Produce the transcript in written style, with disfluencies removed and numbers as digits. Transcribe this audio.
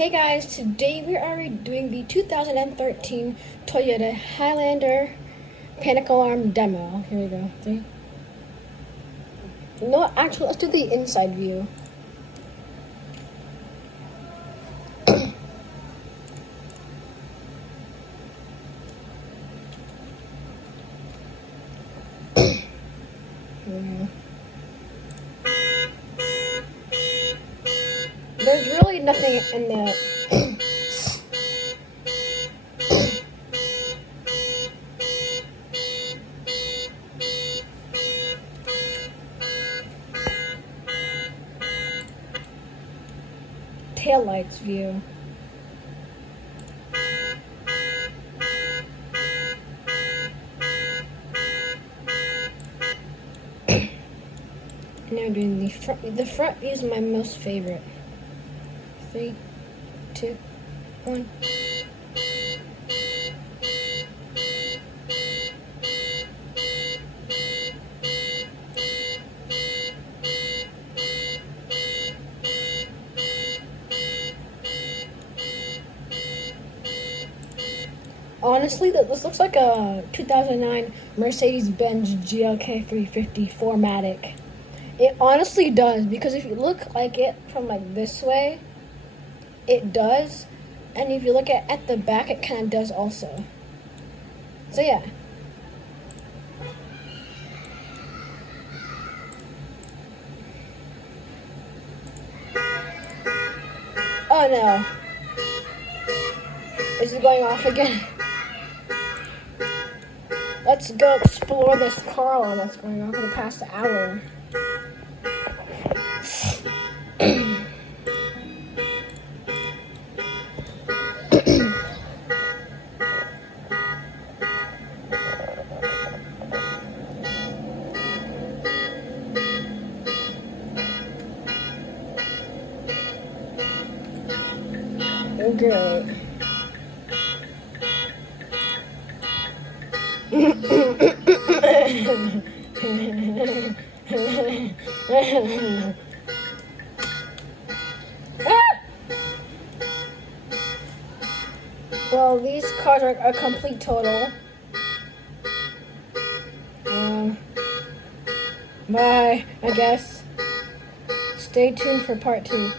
Hey guys, today we are doing the 2013 Toyota Highlander panic alarm demo. Here we go. See? No, actually, let's do the inside view. There's really nothing in the taillights view. Now doing the front. The front view is my most favorite. 3, 2, 1. Honestly, this looks like a 2009 Mercedes-Benz GLK 350 4MATIC. It honestly does, because if you look like it from like this way, it does, and if you look at the back, it kind of does also. So yeah. Oh no. Is it going off again? Let's go explore this car alarm that's going on for the past hour. Great. Well, these cars are a complete total. Bye, I guess. Stay tuned for part 2.